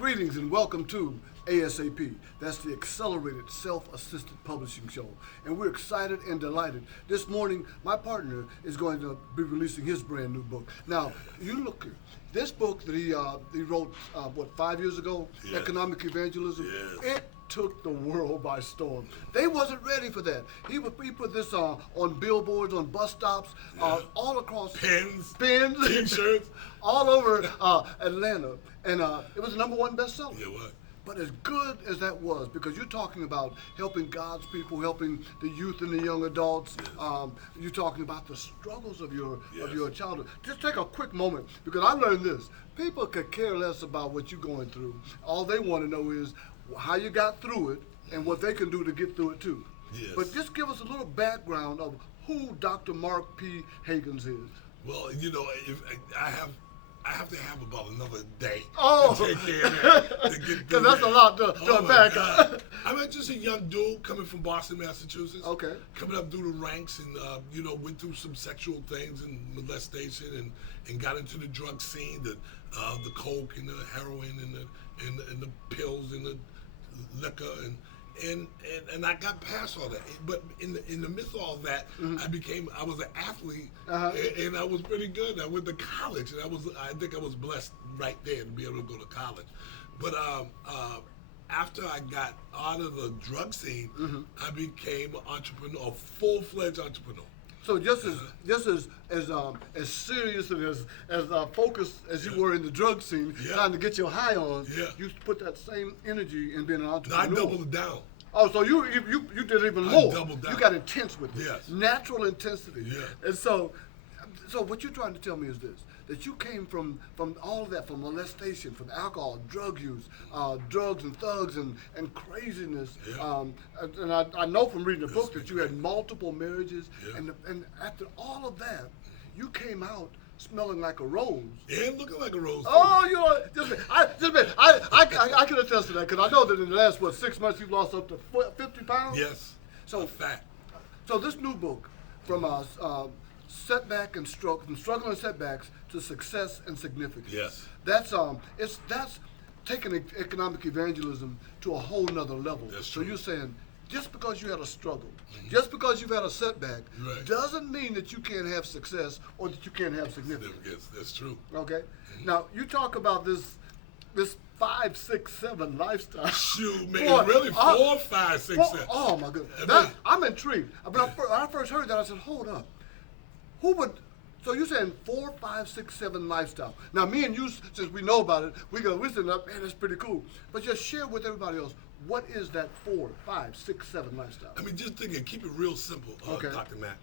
Greetings and welcome to ASAP. That's the Accelerated Self-Assisted Publishing Show. And we're excited and delighted. This morning, my partner is going to be releasing his brand new book. Now, you look here. This book that he wrote, 5 years ago, Yes. Economic Evangelism, Yes. it took the world by storm. They wasn't ready for that. He put this on billboards, on bus stops, all across. Pens, Pins. T-shirts. all over Atlanta. And it was the #1 bestseller. Yeah, what? But as good as that was, because you're talking about helping God's people, helping the youth and the young adults, you're talking about the struggles of your childhood. Just take a quick moment, because I learned this. People could care less about what you're going through. All they want to know is how you got through it and what they can do to get through it too. Yes. But just give us a little background of who Dr. Mark P. Hagins is. Well, you know, if I have to have about another day Oh. to take care of that. To get through Because that's that. a lot to Oh, my unpack. God. I mean, just a young dude coming from Boston, Massachusetts. Okay. Coming up through the ranks and, went through some sexual things and molestation and got into the drug scene, the coke and the heroin and the pills and the liquor and I got past all that. But in the midst of all that, I was an athlete and I was pretty good. I went to college and I think I was blessed right there to be able to go to college. But after I got out of the drug scene, I became an entrepreneur, a full-fledged entrepreneur. So just as serious and as focused as you were in the drug scene, trying to get your high on, you put that same energy in being an Now entrepreneur. I doubled down. Oh, so you did even more. doubled down. You got intense with it. Yes. Natural intensity. Yeah. And so what you're trying to tell me is this: that you came from all of that, from molestation, from alcohol, drug use, drugs and thugs and craziness. Yeah. And I know from reading the book that you had multiple marriages, and after all of that, you came out smelling like a rose. And looking like a rose. Oh, you know, just a minute. I can attest to that because I know that in the last 6 months you've lost up to 50 pounds. Yes. So a fact. So this new book, from setback and struggle, from struggle and setbacks to success and significance. Yes. That's taking economic evangelism to a whole nother level. That's So true. you're saying, just because you had a struggle, just because you've had a setback, Right. doesn't mean that you can't have success or that you can't have significance. Significance. That's true. Okay. Now you talk about this 5, 6, 7 lifestyle. Shoot, man, Boy, really 4, 5, 6, 7. Oh my goodness. I mean- I'm intrigued. When I first heard that, I said, hold up. Who would? So you're saying 4, 5, 6, 7 lifestyle. Now me and you, since we know about it, we sitting up, man, that's pretty cool. But just share with everybody else, what is that 4, 5, 6, 7 lifestyle? I mean, just think and keep it real simple, Okay. Dr. Matt.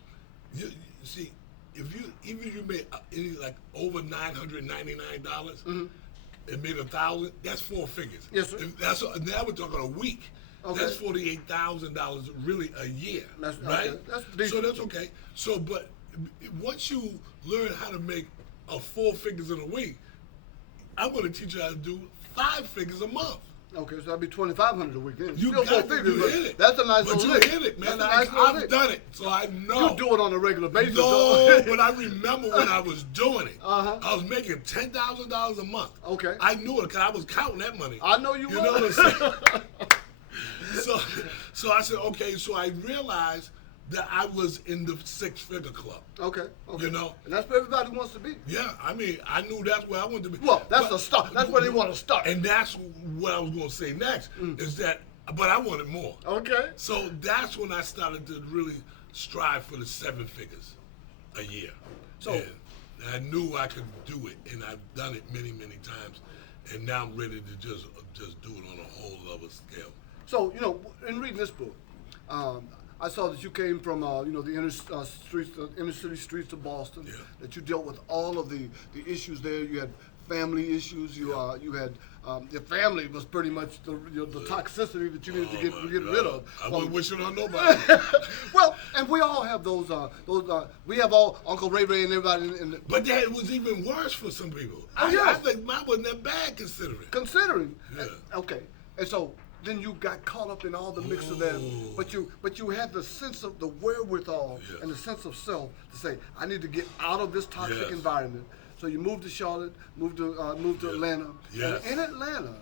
You see, even if you made over $999 and made 1,000, that's 4 figures. Yes, sir. Now we're talking a week. Okay. That's $48,000 really a year, That's- right? okay. That's So decent. that's okay. So, but once you learn how to make 4 figures in a week, I'm going to teach you how to do 5 figures a month. Okay, so that'd be $2,500 a week. Then. You Still got 4 it. figures, You but hit it. that's a nice But little you lick. hit it, man. That's a nice little I've lick. done it, so I know. You do it on a regular basis. No, though. but I remember when I was doing it. Uh-huh. I was making $10,000 a month. Okay. I knew it because I was counting that money. I know you You know was. what I'm saying? So I said, okay. So I realized that I was in the 6-figure club. Okay. You know? And that's where everybody wants to be. Yeah, I mean, I knew that's where I wanted to be. Well, that's But- a start. That's where they want to start. And that's what I was going to say next is that, but I wanted more. Okay. So that's when I started to really strive for the 7 figures a year. So- and I knew I could do it, and I've done it many, many times. And now I'm ready to just do it on a whole other scale. So, in reading this book, I saw that you came from, the inner city streets of Boston. Yeah. That you dealt with all of the issues there. You had family issues. You had your family was pretty much the toxicity that you needed to get rid of. I wouldn't wish it on nobody. Well, and we all have those. We have all Uncle Ray Ray and everybody in the, But that was even worse for some people. Oh, yeah. I think mine wasn't that bad considering. considering. Yeah. Okay, and so then you got caught up in all the mix of that, Oh. but you had the sense of the wherewithal Yes. and the sense of self to say, I need to get out of this toxic Yes. environment. So you moved to Charlotte, moved to Atlanta. Yes. And in Atlanta,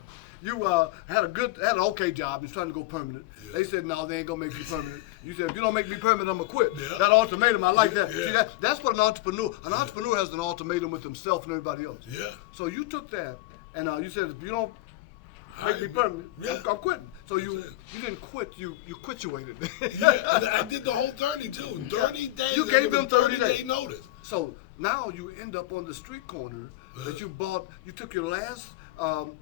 you had an okay job. You're trying to go permanent. Yeah. They said no, they ain't gonna make you permanent. You said if you don't make me permanent, I'm gonna quit. Yeah. That ultimatum, I like that. Yeah. See, that's what an entrepreneur. An entrepreneur has an ultimatum with himself and everybody else. Yeah. So you took that and you said if you don't make me I- permanent, yeah. I'm quitting. So you That's it. didn't quit. You quituated. Yeah, and I did the whole 30 too. 30 days. You I gave gave them 30 days. day notice. So now you end up on the street corner that you bought. You took your last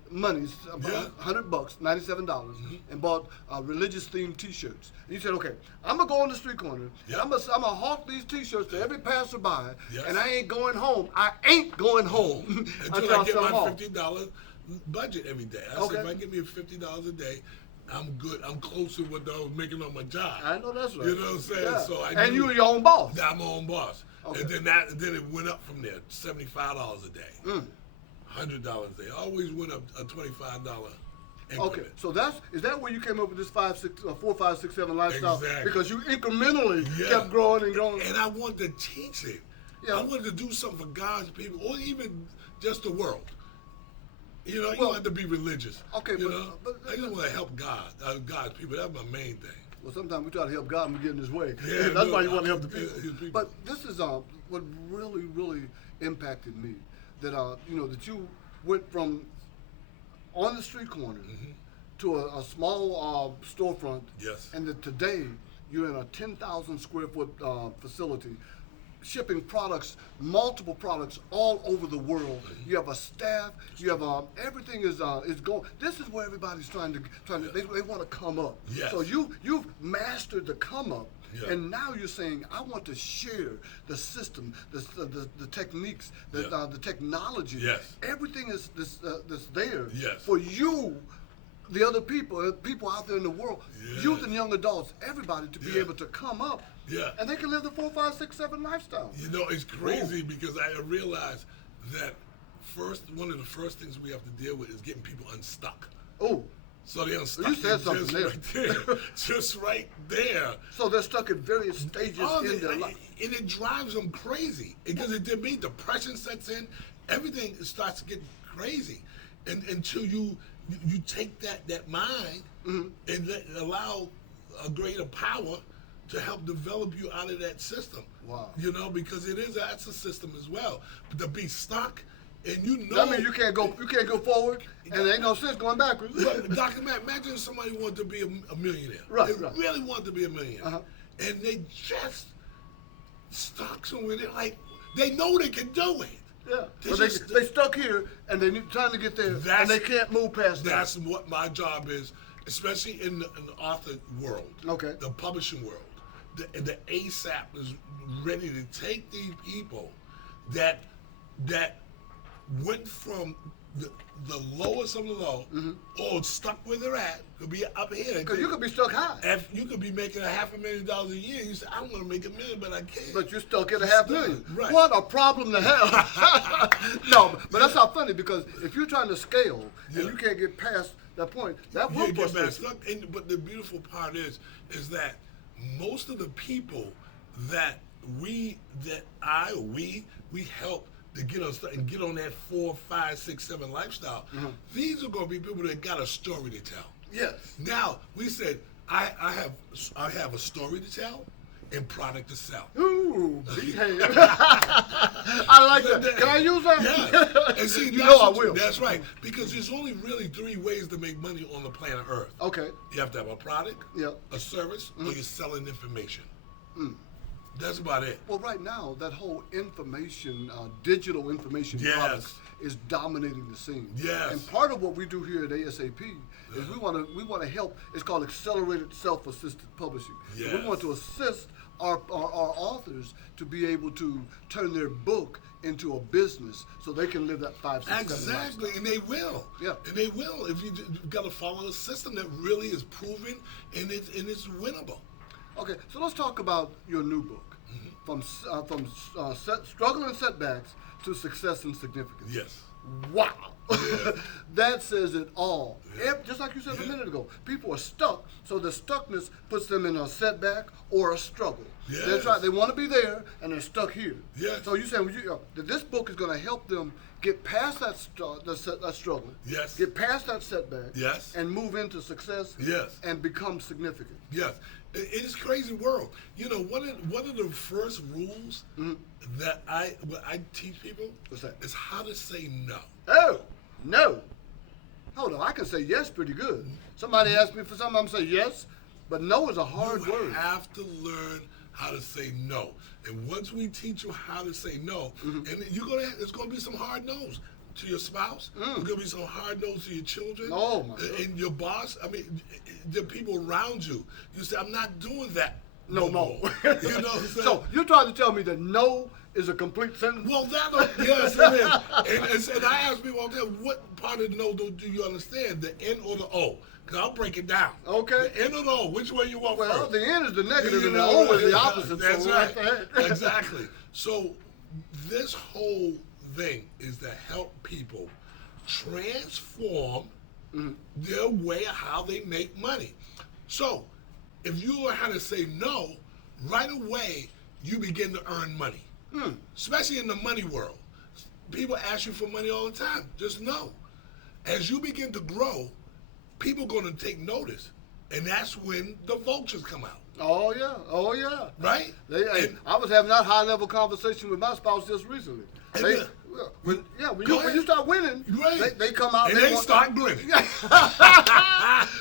monies, Yeah. $100, $97, and bought religious themed T-shirts. And you said, okay, I'm gonna go on the street corner. Yeah. I'm gonna hawk these T-shirts to every passerby, Yes. and I ain't going home. I ain't going home Until I get sell my them all. $50 budget every day. I Okay. said, if I get me $50 a day, I'm good. I'm close to what I was making on my job. I know that's right. You know what I'm saying? Yeah. So I and knew- you're your own boss. I'm my own boss. Okay. And then it went up from there, $75 a day, $100 a day. Always went up a $25 increment. Okay, so is that where you came up with this 4, 5, 6, 7 lifestyle? Exactly. Because you incrementally Yeah. kept growing and growing. And I wanted to teach it. Yeah. I wanted to do something for God's people, or even just the world. You know, you Well, don't have to be religious. okay, you but- know? but- I just want to help God's people. That's my main thing. Well, sometimes we try to help God and we get in His way. Yeah, That's no, why you want to help I- the His people. people. But this is what really, really impacted me. That that you went from on the street corner to a small storefront. Yes. And that today you're in a 10,000 square foot facility, shipping products, multiple products all over the world. You have a staff. You have everything is going. This is where everybody's trying to. They want to come up. Yes. So you've mastered the come up. Yeah. And now you're saying, I want to share the system, the techniques, Yeah. the technology. Yes. Everything is that's there Yes. for you, the other people out there in the world, Yeah. youth and young adults, everybody to be Yeah. able to come up. Yeah. And they can live the 4, 5, 6, 7 lifestyle. You know, it's crazy because I realized that one of the first things we have to deal with is getting people unstuck. Oh, So they unstuck You said just something there. right there. Just right there. so they're stuck at various stages in their life. And it drives them crazy because to me, depression sets in. Everything starts to get crazy, and until you take that mind Mm-hmm. and allow a greater power to help develop you out of that system. Wow. You know, because that's a system as well. But to be stuck, and That means you can't go forward, and there ain't no sense going backwards. But Dr. Matt, imagine somebody wanted to be a millionaire. Right, They right. really wanted to be a millionaire. Uh-huh. And they just stuck somewhere. They're like, they know they can do it. Yeah, They but just- they stuck here, and they're trying to get there, and they can't move past that. That's what my job is, especially in the author world. Okay. The publishing world. The ASAP is ready to take these people that went from the lowest of the low, or stuck where they're at, could be up here. Because you could be stuck high, If you could be making $500,000 a year, you say, I want to make $1 million, but I can't. but you're stuck at a $500,000. Right. What a problem to have. No, but that's not funny, because if you're trying to scale and Yeah. you can't get past that point, that You will get bust messed you. up. But the beautiful part is that most of the people that we help to get us and get on that 4, 5, 6, 7 lifestyle. These are going to be people that got a story to tell. Yes. Now we said I have a story to tell and product to sell. Ooh, behave. I like that. Can I use that? Yeah, and see, you that's know I what will. That's right, because there's only really 3 ways to make money on the planet Earth. Okay. You have to have a product, Yep. a service, or you're selling information. That's about it. Well, right now, that whole information, digital information Yes. products is dominating the scene. Yes. And part of what we do here at ASAP is we want to help. It's called accelerated self-assisted publishing. So we Yes. want to assist our authors to be able to turn their book into a business so they can live that 5, 6, 7 Exactly, lifestyle. and they will. Yeah. And they will if you've got to follow a system that really is proven and it's winnable. Okay, so let's talk about your new book, from struggle and setbacks to success and significance. Yes. Wow. That says it all. Just like you said a minute ago, people are stuck, so the stuckness puts them in a setback or a struggle. Yes. They want to be there, and they're stuck here. Yes. So you're saying that this book is going to help them get past that that struggle. Yes. Get past that setback. Yes. And move into success. Yes. And become significant. Yes, it is a crazy world. You know, one of the first rules that I teach people What's that? is how to say no. Oh, no. Hold on, I can say yes pretty good. Somebody asks me for something, I'm saying yes, but no is a hard You word. have to learn how to say no. And once we teach you how to say no, and it's gonna be some hard no's to your spouse. There's gonna be some hard no's to your children. Oh, my God. And your boss. I mean, the people around you. You say, I'm not doing that No more. You know what I'm saying? So you're trying to tell me that no is a complete sentence? Well, yes, it is. And I ask people all the time, what part of the no do you understand, the N or the O? Because I'll break it down. Okay. The N or the O, which way you want Well, first? the N is the negative You and the know, O is the opposite. That's so right. ahead. Exactly. So this whole thing is to help people transform their way of how they make money. So if you learn how to say no, right away you begin to earn money. Especially in the money world. People ask you for money all the time. Just know. As you begin to grow, people are going to take notice. And that's when the vultures come out. Oh yeah. Right? I was having that high level conversation with my spouse just recently. When you start winning, Right. they come out and they start grinning.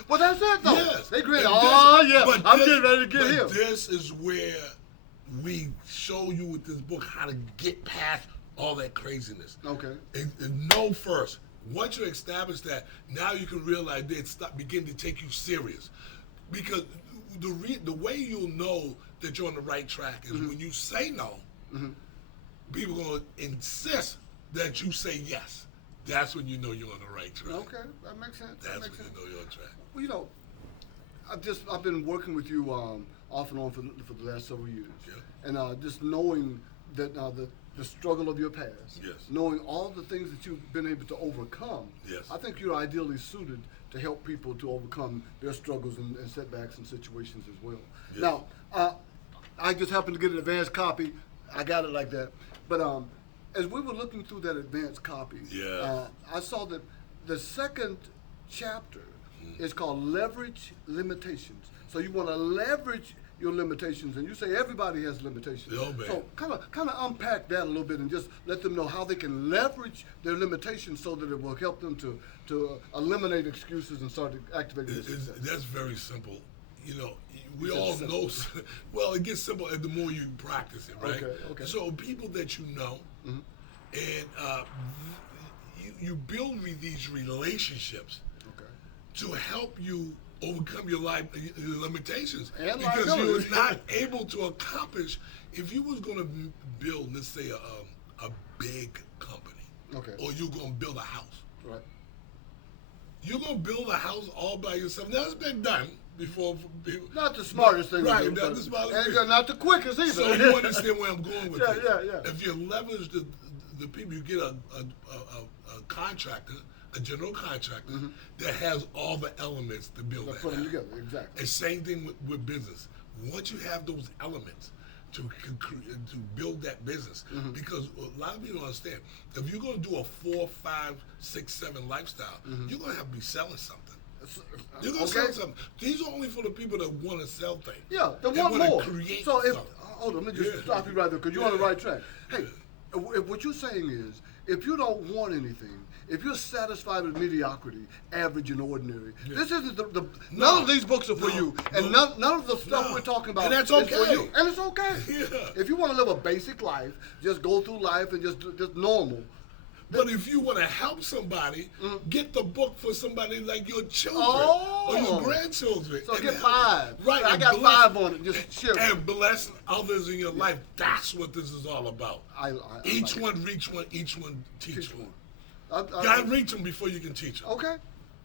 Well, that's it though. Yes. They grin. And Oh this- yeah, but I'm this- getting ready to get but him. This is where we show you with this book how to get past all that craziness. Okay. And know first. Once you establish that, now you can realize they begin to take you serious. Because the way you'll know that you're on the right track is when you say no, people are going to insist that you say yes. That's when you know you're on the right track. Okay, that makes sense. That's that when makes sense. you know you're on track. Well, you know, I've been working with you off and on for the last several years, Yeah. and just knowing that the struggle of your past, Yes. knowing all the things that you've been able to overcome, Yes. I think you're ideally suited to help people to overcome their struggles and setbacks and situations as well. Yes. Now, I just happened to get an advanced copy. I got it like that, but as we were looking through that advanced copy, Yeah. I saw that the second chapter is called Leverage Limitations. So you want to leverage your limitations, and you say everybody has limitations. Oh, man. So kind of unpack that a little bit and just let them know how they can leverage their limitations so that it will help them to eliminate excuses and start activating their success. That's very simple. You know, we It's all simple. know. Well, it gets simple the more you practice it, right? Okay. So people that you know, and you build these relationships Okay. to help you overcome your your limitations. And because liability. you was not able to accomplish if you was going to build, let's say, a big company, Okay. or you're going to build a house. Right. You're going to build a house all by yourself. Now, it's been done before. Not the smartest thing Right, to do, not but- the smartest and thing. not the quickest either. So you understand where I'm going with Yeah, this. yeah. If you leverage the people, you get a contractor, a general contractor, that has all the elements to build Let's that put them house. together, exactly. And same thing with business. Once you have those elements to build that business, because a lot of people don't understand, if you're going to do a 4, 5, 6, 7 lifestyle, you're going to have to be selling something. You're going to sell something. These are only for the people that want to sell things. Yeah, they They want wanna more. create So if something. hold on, let me just Yeah. stop you right there because you're on the right track. Hey, if what you're saying is if you don't want anything, if you're satisfied with mediocrity, average and ordinary, this isn't none of these books are for you, and none of the stuff No. we're talking about And that's is for okay. you, and it's okay. Yeah. If you want to live a basic life, just go through life and just normal. But if you want to help somebody, get the book for somebody like your children Oh. or your grandchildren. So and get help- 5. Right. I and got bless- 5 on it. Just share. And bless others in your life. That's what this is all about. I Each like one reach one, each one teach Teach one. one. You gotta reach them before you can teach them. Okay,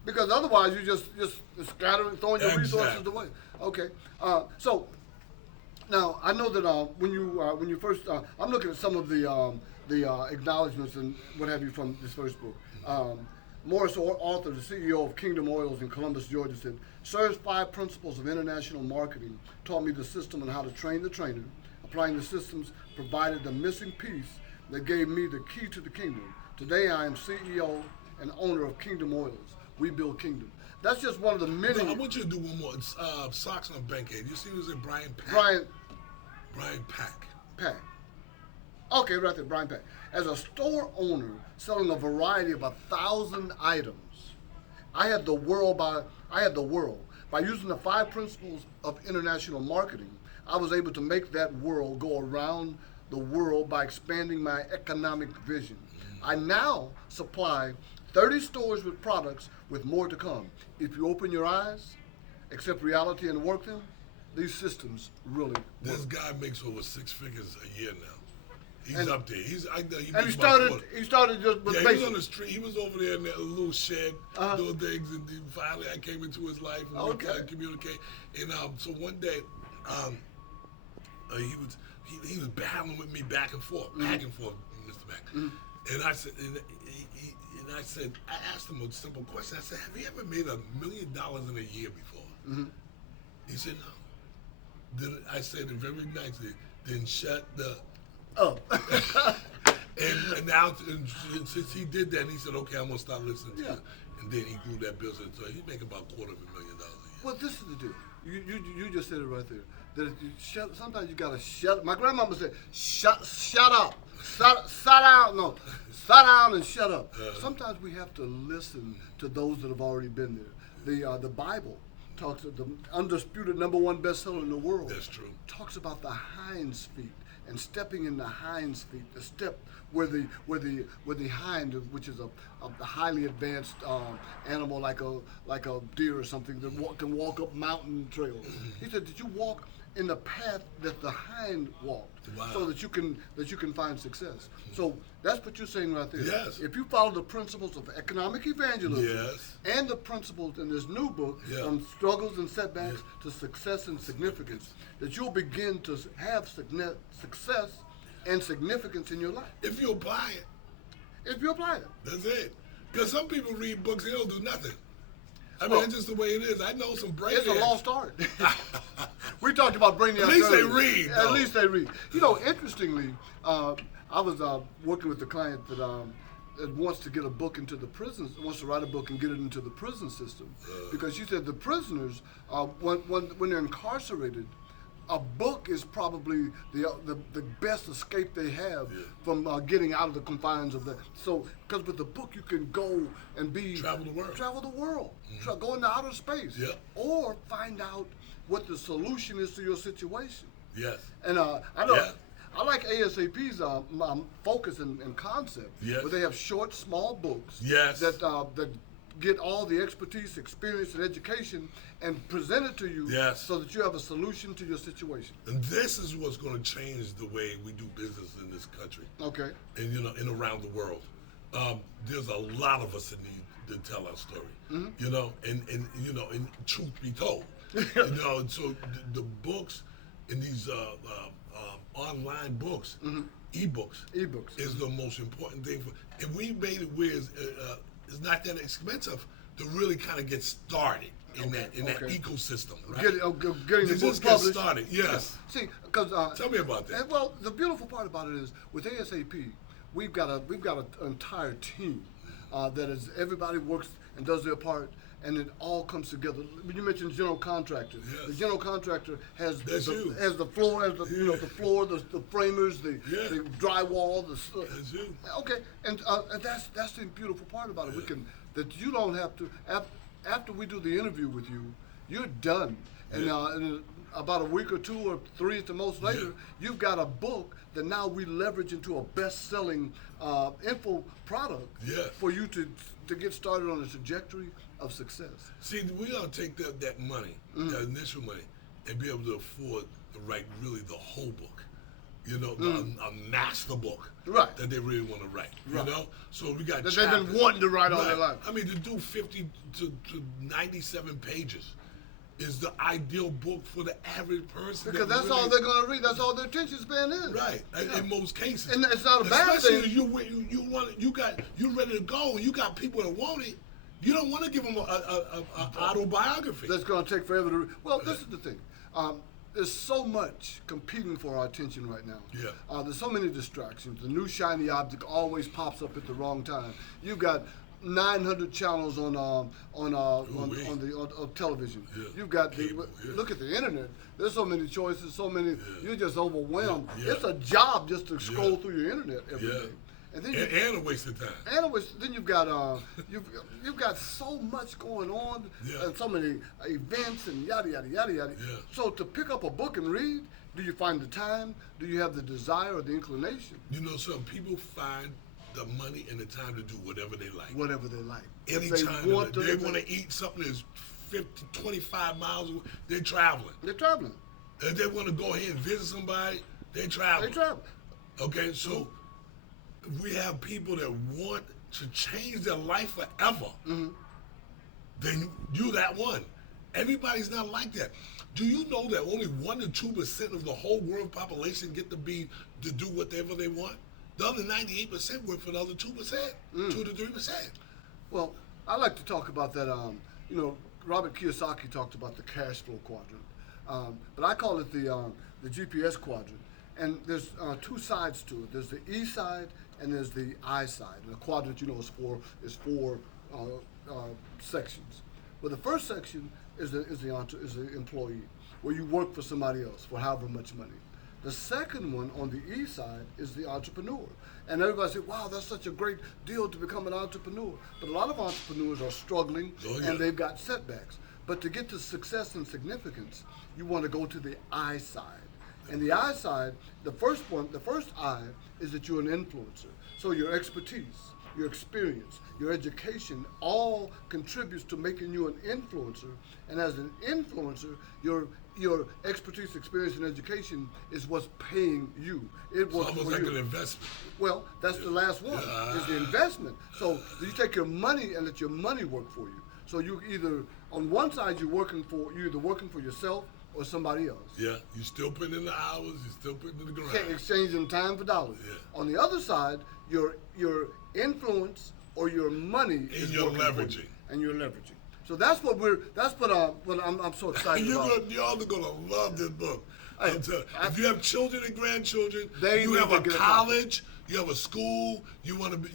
because otherwise you just scattering, throwing your resources Exactly. away. Okay, so now I know that when you first, I'm looking at some of the acknowledgments and what have you from this first book. Morris Arthur, the CEO of Kingdom Oils in Columbus, Georgia, said, "Sir's 5 principles of international marketing taught me the system on how to train the trainer. Applying the systems provided the missing piece that gave me the key to the kingdom. Today I am CEO and owner of Kingdom Oils. We build kingdom. That's just one of the many. No, I want you to do one more. It's, Socks on Bankhead. You see who's it? Brian Pack. Brian Pack. Pack. Okay, right there, Brian Pack. As a store owner selling a variety of 1,000 items, I had the world by using the 5 principles of international marketing. I was able to make that world go around the world by expanding my economic vision. I now supply 30 stores with products with more to come. If you open your eyes, accept reality and work them, these systems really work. This guy makes over 6 figures a year now. He's And- up there. I know he And makes about 40. he started just with Yeah, he was basic. on the street. He was over there in that little shed Uh-huh. doing things, and then finally I came into his life and we Okay. kind of communicate. And so one day, he was battling with me back and forth, Mr. Mack. And I said, I asked him a simple question. I said, "Have you ever made $1 million in a year before?" He said, "No." Then I said very nicely, "Then shut the." Oh. And now, since he did that, he said, "Okay, I'm gonna start listening to Yeah. you." And then he grew that business, so he make about $250,000 a year. Well, this is the deal. You just said it right there. That if you sometimes you gotta shut. My grandmama said, shut up, shut down, no, shut down and shut up. Sometimes we have to listen to those that have already been there. The Bible talks of the undisputed #1 bestseller in the world. That's true. Talks about the hind's feet and stepping in the hind's feet, the step where the hind, which is a highly advanced animal like a deer or something that can walk up mountain trails. He said, "Did you walk in the path that the hind walked, Wow. so that you can find success?" So that's what you're saying right there. Yes. If you follow the principles of economic evalualism Yes. and the principles in this new book Yeah. from struggles and setbacks to success and significance, that you'll begin to have success and significance in your life If you apply it, if you apply it. that's it. Because some people read books, they don't do nothing. I mean, Well, that's just the way it is. I know some brain. It's a lost art. We talked about bringing At least they read, At though. least they read. You know, interestingly, I was working with a client that wants to get a book into the prisons, wants to write a book and get it into the prison system, because she said the prisoners, when they're incarcerated, a book is probably the best escape they have from getting out of the confines of the. So, because with the book you can go and Travel the world. travel the world, go into outer space, Yeah. or find out what the solution is to your situation. Yes. And I know. Yeah. I like ASAP's focus and concept, Yes. where they have short, small books Yes. that get all the expertise, experience, and education and present it to you Yes. so that you have a solution to your situation. And this is what's going to change the way we do business in this country. Okay. And and around the world. There's a lot of us that need to tell our story. And truth be told, and so the books and these online books, ebooks, Ebooks. is the most important thing and we made it where it's not that expensive to really kind of get started in that Okay. ecosystem, right? Getting To the book just get published. started, yes. See, because Tell me about that. well, the beautiful part about it is with ASAP, we've got an entire team that is everybody works and does their part, and it all comes together. When you mentioned general contractor, Yes. the general contractor has That's you. has the floor, has the the floor, the framers, the Yeah. drywall, That's you. Okay, and that's the beautiful part about it. We can that you don't have to after we do the interview with you, you're done, and in about a week or 2 or 3 at the most later, you've got a book that now we leverage into a best-selling info product Yes. for you to get started on a trajectory of success. See, we ought to take that money, that initial money, and be able to afford to write really the whole book. A master book Right. that they really want to write. Right. So we got That they've been chapters. wanting to write all their life. I mean, to do 50 to 97 pages is the ideal book for the average person. Because that that's all really- they're going to read. That's all their attention span is. Right, in most cases, And it's not a bad especially thing. if you're ready to go, and you got people that want it. You don't want to give them a autobiography. That's going to take forever to read. Well, this is the thing. there's so much competing for our attention right now. Yeah. There's so many distractions. The new shiny object always pops up at the wrong time. You've got 900 channels on television. Yeah. You've got Cable, yeah. look at the internet. There's so many choices, so many. You're just overwhelmed. Yeah. It's a job just to scroll Yeah. through your internet every day. Yeah. And then And a waste of time. then you've got you've got so much going on, Yeah. and so many events and yada yada yada yada. Yeah. So to pick up a book and read, do you find the time? Do you have the desire or the inclination? You know, some people find the money and the time to do whatever they like. Whatever they like. If Anytime they want to, they want to eat something that's 50, 25 miles away, they're traveling. They're traveling. If they want to go ahead and visit somebody, they're traveling. They travel. Okay, so we have people that want to change their life forever. Mm-hmm. Then you that one. Everybody's not like that. Do you know that only 1 to 2% of the whole world population get to do whatever they want? The other 98% work for the other 2%, 2 to 3%. Well, I like to talk about that. Robert Kiyosaki talked about the cash flow quadrant, but I call it the GPS quadrant. And there's two sides to it. There's the E side and there's the I side. And the quadrant, is four sections. Well, the first section is the employee, where you work for somebody else for however much money. The second one on the E side is the entrepreneur. And everybody said, wow, that's such a great deal to become an entrepreneur. But a lot of entrepreneurs are struggling and they've got setbacks. But to get to success and significance, you want to go to the I side. And the I side, the first I is that you're an influencer. So your expertise, your experience, your education all contributes to making you an influencer. And as an influencer, your expertise, experience, and education is what's paying you. It It's works almost for like you. an investment. Well, that's the last one, is the investment. So you take your money and let your money work for you. So you either, on one side, you're either working for yourself or somebody else. Yeah, you still putting in the hours, you still putting in the grind. Exchanging time for dollars. Yeah. On the other side, your influence or your money is you're working for you, leveraging. and you're leveraging. So that's what I'm so excited about. Y'all are gonna love this book. Hey, I'm telling you. If you have children and grandchildren, They you need have to a get a college, you have a school, you want to be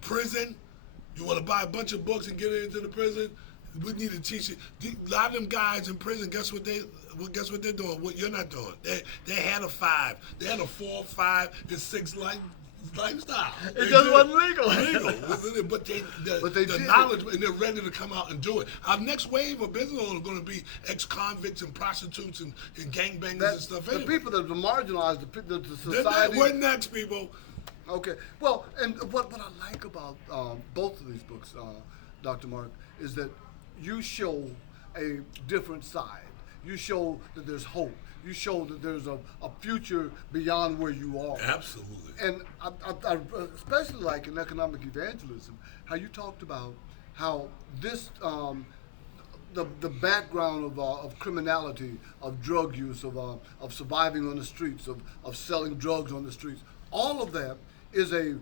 prison, you want to buy a bunch of books and get it into the prison. We need to teach it. A lot of them guys in prison, guess what they're doing? What you're not doing. They had a 5, they had a 4, 5, and 6 lifestyle. It just wasn't legal. But they did the it. knowledge, and they're ready to come out and do it. Our next wave of business owners are going to be ex-convicts and prostitutes and gangbangers and stuff. The Anyway. people that are marginalized, the They're society. we're next, people. Okay. Well, and what I like about both of these books, Dr. Mark, is that you show a different side. You show that there's hope. You show that there's a future beyond where you are. Absolutely. And I especially like in economic evangelism, how you talked about how this, the background of criminality, of drug use, of surviving on the streets, of selling drugs on the streets, all of that is a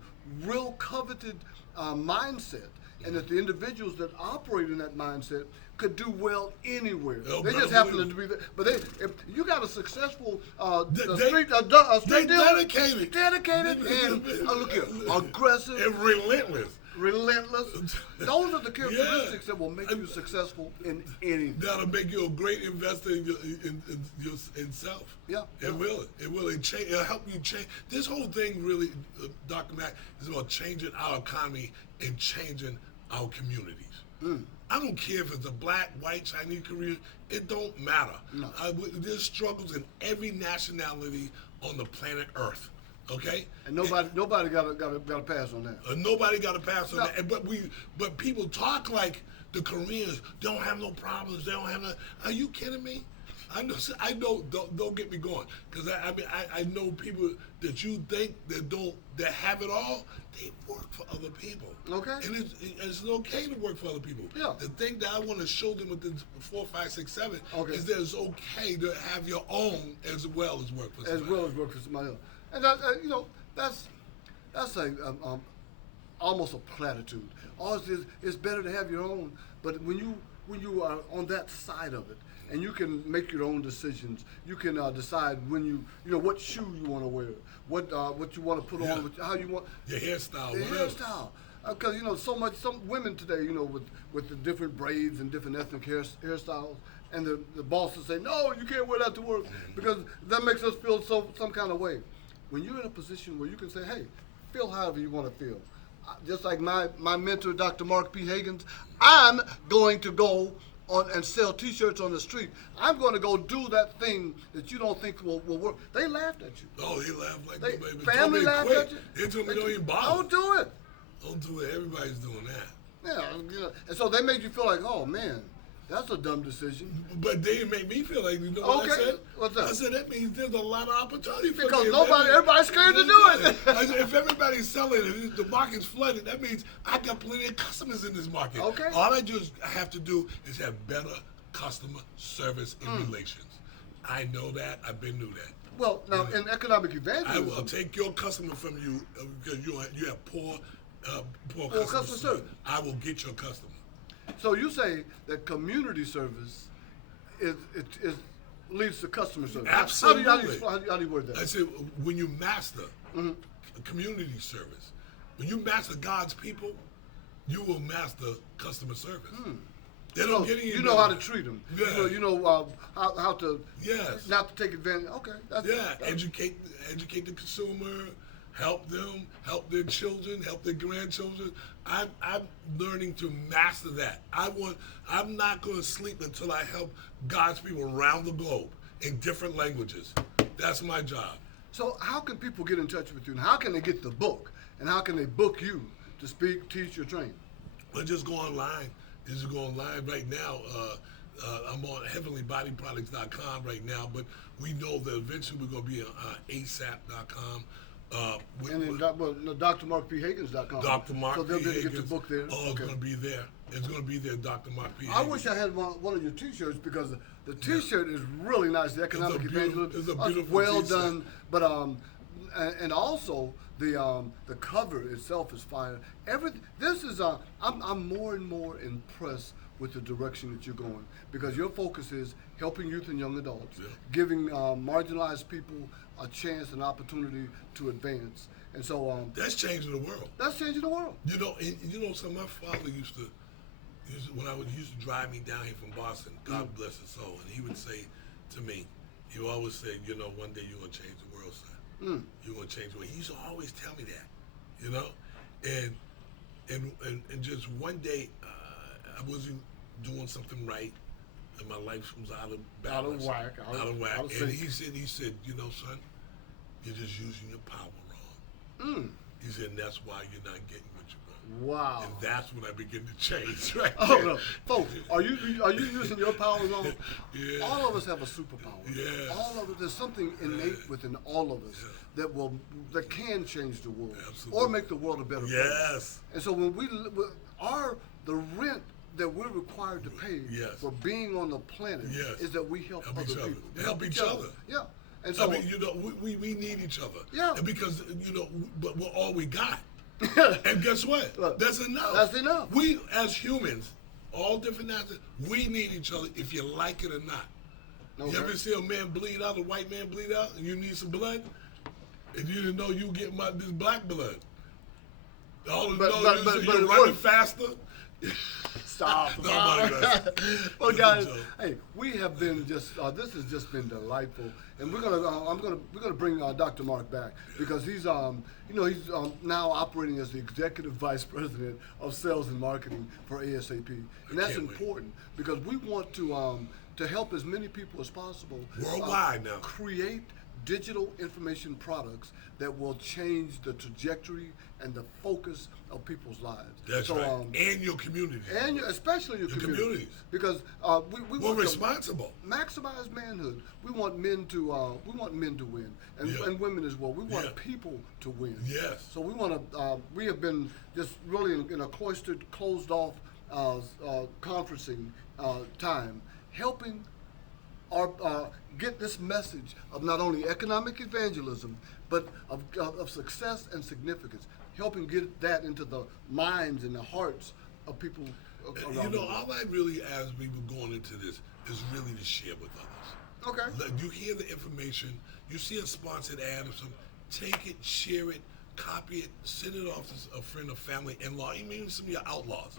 real coveted mindset. And that the individuals that operate in that mindset could do well anywhere. Oh, They just happen to be there. But if you got a successful street they dealer, dedicated. dedicated, and look here, aggressive, And relentless. Those are the characteristics that will make you successful in anything. That'll make you a great investor in self. Yeah, It will. It will. It'll help you change. This whole thing really, Dr. Mack, is about changing our economy and changing our communities. I don't care if it's a black, white, Chinese, Korean. It don't matter. No. There's struggles in every nationality on the planet Earth. Okay. And nobody got a pass on that. Nobody got a pass on No. that. But people talk like the Koreans don't have no problems. They don't have no. Are you kidding me? I know. Don't get me going, because I know people that you think that have it all. They work for other people. Okay. And it's okay to work for other people. Yeah. The thing that I want to show them with the 4, 5, 6, 7 Okay. is that it's okay to have your own as well as work for somebody. As well as work for somebody else. And that's almost a platitude. It's better to have your own. But when when you are on that side of it, and you can make your own decisions. You can decide when you know what shoe you want to wear, what you want to put on, how you want Your hairstyle, your whatever. hairstyle. Because some women today, with the different braids and different ethnic hairstyles, and the bosses say, no, you can't wear that to work because that makes us feel some kind of way. When you're in a position where you can say, hey, feel however you want to feel. Just like my mentor, Dr. Mark P. Higgins, I'm going to go on and sell T-shirts on the street. I'm going to go do that thing that you don't think will work. They laughed at you. Oh, he laughed like They, nobody. family laughed at you. They told me don't even bother. Don't do it. Don't do it. Everybody's doing that. Yeah, and so they made you feel like, oh man, that's a dumb decision. But they make me feel like, you know what I Okay, said? what's that? I said that means there's a lot of opportunity for Because me. everybody's scared to do it. I said, if everybody's selling it, the market's flooded, that means I got plenty of customers in this market. Okay. All I have to do is have better customer service and relations. I know that. I've been through that. Well, now in economic I evangelism, will take your customer from you because you have poor customer customer service. service. I will get your customer. so you say that community service is leads to customer service. Absolutely. How do you word that? I said, when you master community service, when you master God's people, you will master customer service. They don't get any you know how to treat them. Yeah. You know how to Yes. not to take advantage. Okay. Educate the consumer, help them, help their children, help their grandchildren. I'm learning to master that. I'm not going to sleep until I help God's people around the globe in different languages. That's my job. So how can people get in touch with you? And how can they get the book? And how can they book you to speak, teach, or train? But just go online. Just go online right now. I'm on heavenlybodyproducts.com right now, but we know that eventually we're going to be on asap.com. And then drmarkphiggins.com. Dr. Mark So they'll P. be able to get the Higgins. book there. Oh, it's going to be there. It's going to be there, Dr. Mark P. I Higgins. wish I had one of your T-shirts because the T-shirt is really nice. The economic beautiful- evangelism, it's a it's beautiful well T-shirt. done. But and also the cover itself is fire. This is I'm more and more impressed with the direction that you're going because your focus is helping youth and young adults, giving marginalized people a chance and opportunity to advance. And so That's changing the world. that's changing the world. You know, so my father used to used to drive me down here from Boston, God bless his soul, and he would say to me, he always said, you know, one day you're going to change the world, son. You're going to change the world. He used to always tell me that, you know? And just one day, I wasn't doing something right, and my life was out of balance. whack, Out of whack. out of And sync. he said, you know, son, you're just using your power wrong. He said, and that's why you're not getting what you want. Wow. And that's when I begin to change, right? Oh there. no, folks, are you using your powers on? Yeah. All of us have a superpower. Yes. All of us. There's something innate within all of us that can change the world Absolutely. or make the world a better place. Yes. And so when the rent that we're required to pay Yes. for being on the planet Yes. is that we help Help other each other. people. We Help each other. Yeah. And so I mean, you know, we need each other. Yeah. And because, you know, but we're all we got. And guess what? Look, that's enough. that's enough. We, as humans, all different nations, we need each other if you like it or not. Okay. You ever see a man bleed out, a white man bleed out, and you need some blood? And you didn't know you get this black blood. All you know is you're running faster. Stop. No, I'm not aggressive. Well, It's a guys, joke. hey, we have been just. This has just been delightful, and we're gonna bring Dr. Mark back because he's he's now operating as the executive vice president of sales and marketing for ASAP, and that's can't wait. important because we want to help as many people as possible Worldwide now. create digital information products that will change the trajectory and the focus of people's lives. That's So, right. And your community. and especially your communities, because we We're want to responsible. maximize manhood. We want men to win, and, Yeah. and women as well. We want Yeah. people to win. Yes. So we want to. We have been just really in a cloistered, closed off conferencing time, helping our get this message of not only economic evangelism, but of success and significance, helping get that into the minds and the hearts of people And, around the world. all I really, as we were going into this, is really to share with others. Okay. Like, you hear the information, you see a sponsored ad or something, take it, share it, copy it, send it off to a friend or family, in-law, even some of your outlaws.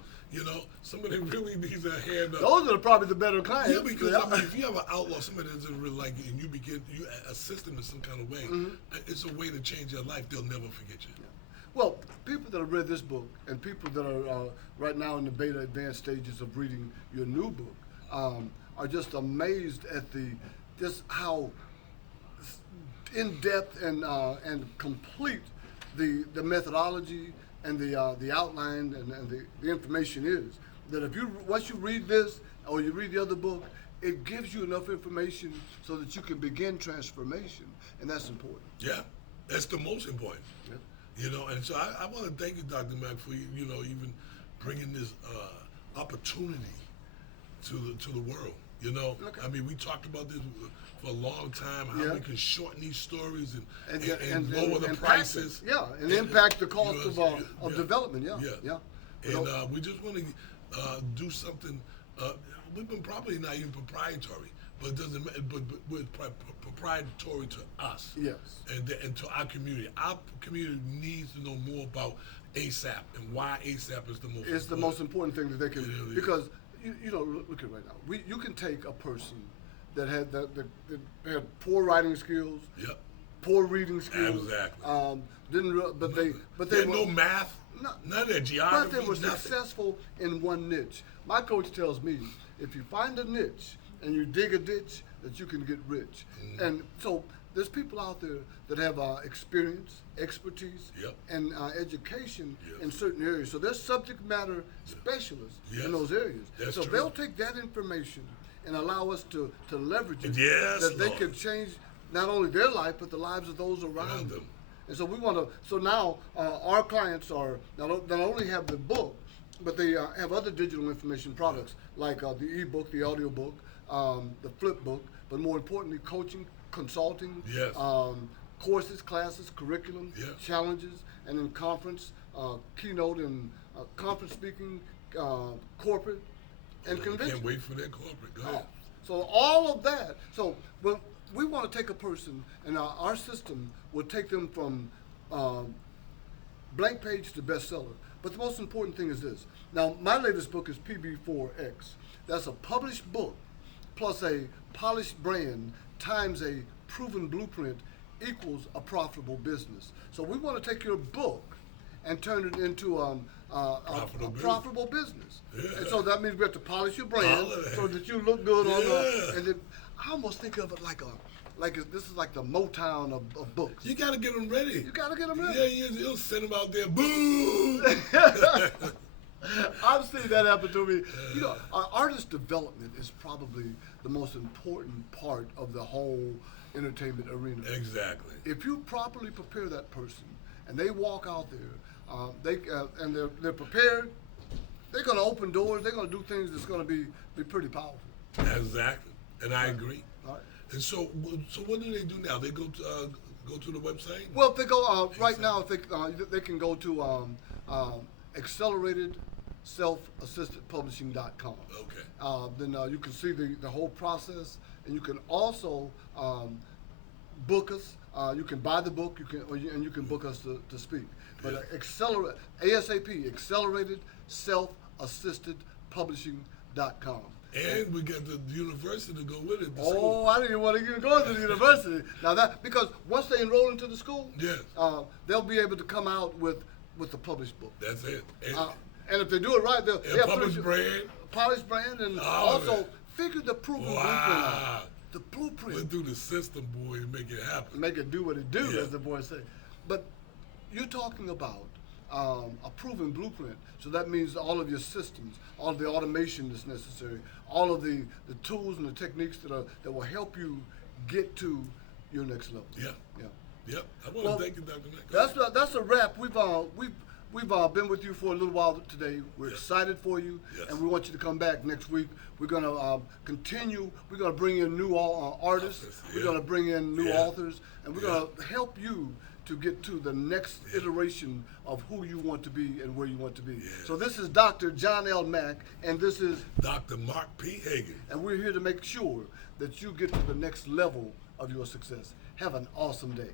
Somebody really needs a hand up. Those are probably the better clients. Yeah, because I mean, if you have an outlaw, somebody that doesn't really like it, and you assist them in some kind of way, it's a way to change their life. They'll never forget you. Well, people that have read this book and people that are right now in the beta advanced stages of reading your new book are just amazed at just how in depth and complete the methodology and the outline and the information is. That if once you read this or you read the other book, it gives you enough information so that you can begin transformation, and that's important. Yeah, that's the most important. Yeah. And so I want to thank you, Dr. Mack, for even bringing this opportunity to the world. Okay. I mean, we talked about this for a long time, how we can shorten these stories and lower the prices. And impact the cost of development. Yeah. And we just want to do something. We've been probably not even proprietary, but it doesn't matter. But we're proprietary to us. Yes. And to our community. Our community needs to know more about ASAP and why ASAP is the most. It's the most important thing that they can It is. because look at right now. You can take a person that had that had poor writing skills, Yep. poor reading skills. Exactly. They had were no math, none of that geography, but they were nothing. successful in one niche. My coach tells me, if you find a niche and you dig a ditch, that you can get rich. And so there's people out there that have experience, expertise, Yep. and education Yes. in certain areas. So they're subject matter specialists Yes. in those areas. That's so true. they'll take that information and allow us to leverage it. Yes, that they Lord. can change not only their life, but the lives of those around them. And so we want to. So now our clients are not only have the book, but they have other digital information products like the ebook, the audio book, the flip book, but more importantly, coaching, consulting, Yes. courses, classes, curriculum, Yes. challenges, and then conference, keynote and conference speaking, corporate, and I convention. can't wait for that corporate. Go ahead. So all of that. So when we want to take a person, and our system will take them from blank page to bestseller. But the most important thing is this. Now, my latest book is PB4X. That's a published book plus a polished brand times a proven blueprint equals a profitable business. So we want to take your book and turn it into a profitable business. Yeah. And so that means we have to polish your brand All of that. so that you look good on the. Yeah. And then I almost think of it this is like the Motown of books. You got to get them ready. You gotta get them ready. Yeah, you'll send them out there. Boo! I've seen that happen to me. Artist development is probably the most important part of the whole entertainment arena. Exactly. If you properly prepare that person and they walk out there, they're prepared, they're going to open doors. They're going to do things that's going to be pretty powerful. Exactly. And I agree. All right. And so what do they do now? They go to the website? Well, if they go right now, if they can go to accelerated-self-assisted-publishing.com. Okay. Then you can see the whole process, and you can also book us. You can buy the book, and you can book us to speak. But ASAP, accelerated-self-assisted-publishing.com. And we got the university to go with it. the Oh, school. I didn't even want to even go to the university. Now because once they enroll into the school, Yes. they'll be able to come out with the published book. That's it. And, And if they do it right, they'll have published brand. polished brand, and All of also it. figure the proven Wow. blueprint out. The blueprint. Went through the system, boy, to make it happen. Make it do what it do, Yeah. as the boys say. But you're talking about a proven blueprint. So that means all of your systems, all of the automation that's necessary, all of the tools and the techniques that will help you get to your next level. Yeah. Yeah. Yep. I want Well, to thank you, Dr. Mack. That's a wrap. We've been with you for a little while today. We're Yes. excited for you, Yes. and we want you to come back next week. We're gonna continue. We're gonna bring in new artists. Artists, We're yeah. gonna bring in new Yeah. authors, and we're Yeah. gonna help you to get to the next iteration of who you want to be and where you want to be. Yeah. So this is Dr. John L. Mack, and this is, Dr. Mark P. Hagan. and we're here to make sure that you get to the next level of your success. Have an awesome day.